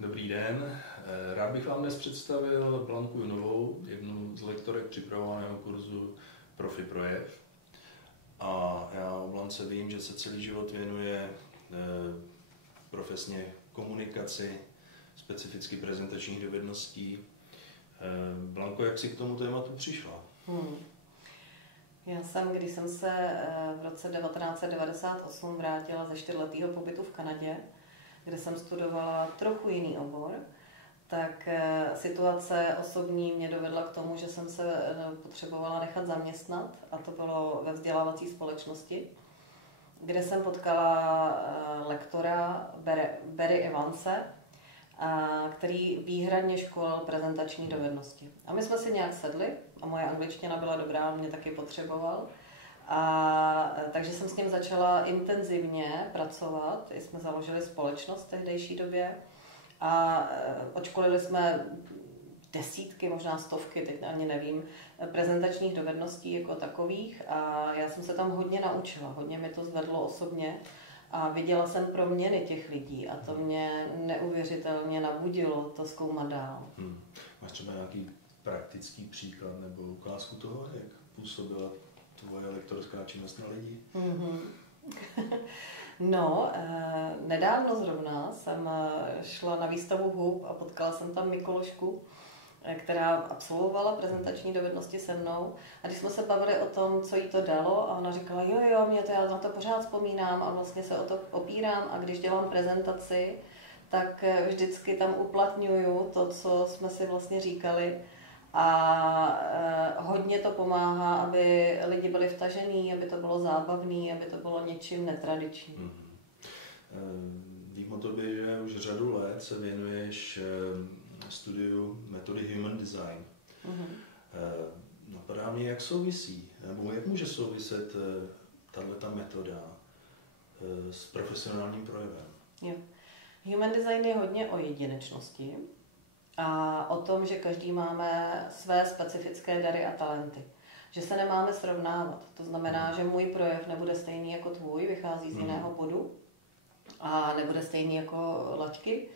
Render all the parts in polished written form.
Dobrý den. Rád bych vám dnes představil Blanku Junovou, jednu z lektorek připravovaného kurzu Profi projev. A já o Blance vím, že se celý život věnuje profesně komunikaci, specificky prezentačních dovedností. Blanko, jak jsi k tomu tématu přišla? Když jsem se v roce 1998 vrátila ze 4letého pobytu v Kanadě, kde jsem studovala trochu jiný obor, tak situace osobní mě dovedla k tomu, že jsem se potřebovala nechat zaměstnat, a to bylo ve vzdělávací společnosti, kde jsem potkala lektora Barry Evanse, který výhradně školil prezentační dovednosti. A my jsme si nějak sedli a moje angličtina byla dobrá, on mě taky potřeboval. Takže jsem s ním začala intenzivně pracovat. Jsme založili společnost v tehdejší době a odškolili jsme desítky, možná stovky, teď ani nevím, prezentačních dovedností jako takových, a já jsem se tam hodně naučila, hodně mi to zvedlo osobně a viděla jsem proměny těch lidí a to mě neuvěřitelně nabudilo to zkoumat dál. Máš třeba nějaký praktický příklad nebo ukázku toho, jak působila tvoje lektorská činnost na lidi? Nedávno zrovna jsem šla na výstavu hub a potkala jsem tam Mikološku, která absolvovala prezentační dovednosti se mnou. A když jsme se bavili o tom, co jí to dalo, a ona říkala, jo, já na to pořád vzpomínám a vlastně se o to opírám, a když dělám prezentaci, tak vždycky tam uplatňuju to, co jsme si vlastně říkali. A hodně to pomáhá, aby lidi byli vtažení, aby to bylo zábavné, aby to bylo něčím netradičním. Vím o tobě, že už řadu let se věnuješ studiu metody Human Design. Napadá mě, jak souvisí, nebo jak může souviset tato metoda s profesionálním projevem? Jo. Human Design je hodně o jedinečnosti a o tom, že každý máme své specifické dary a talenty. Že se nemáme srovnávat. To znamená, že můj projev nebude stejný jako tvůj, vychází z jiného bodu, a nebude stejný jako Laďky,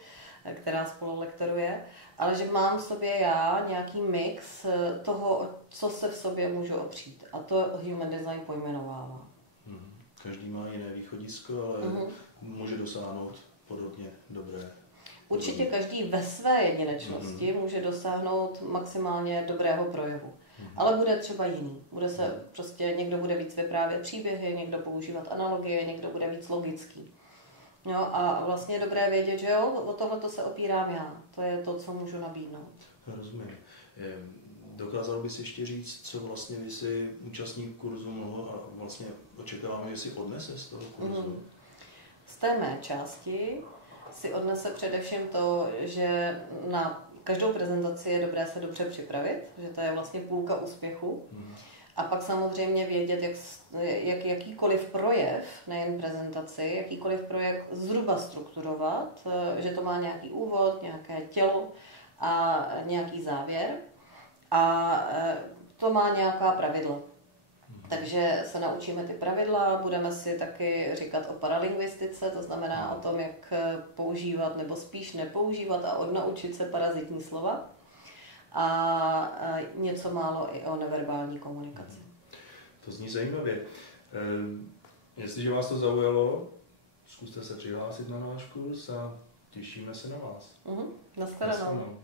která spolu lektoruje, ale že mám v sobě já nějaký mix toho, co se v sobě můžu opřít. A to Human Design pojmenovává. Každý má jiné východisko, ale může dosáhnout podobně dobré. Určitě každý ve své jedinečnosti může dosáhnout maximálně dobrého projevu. Ale bude třeba jiný. Někdo bude víc vyprávět příběhy, někdo používat analogie, někdo bude víc logický. A vlastně je dobré vědět, že o tohleto se opírám já. To je to, co můžu nabídnout. Rozumím. Dokázal bys ještě říct, co vlastně vy si účastník kurzu mohl a vlastně očekáváme, že si odnese z toho kurzu? Z té mé části si odnese především to, že na každou prezentaci je dobré se dobře připravit, že to je vlastně půlka úspěchu. A pak samozřejmě vědět, jak jakýkoliv projev, nejen prezentaci, jakýkoliv projev zhruba strukturovat, že to má nějaký úvod, nějaké tělo a nějaký závěr. A to má nějaká pravidla. Takže se naučíme ty pravidla, budeme si taky říkat o paralingvistice, to znamená o tom, jak používat nebo spíš nepoužívat a odnaučit se parazitní slova. A něco málo i o neverbální komunikaci. To zní zajímavě. Jestliže vás to zaujalo, zkuste se přihlásit na náš kurz a těšíme se na vás. Nashledanou.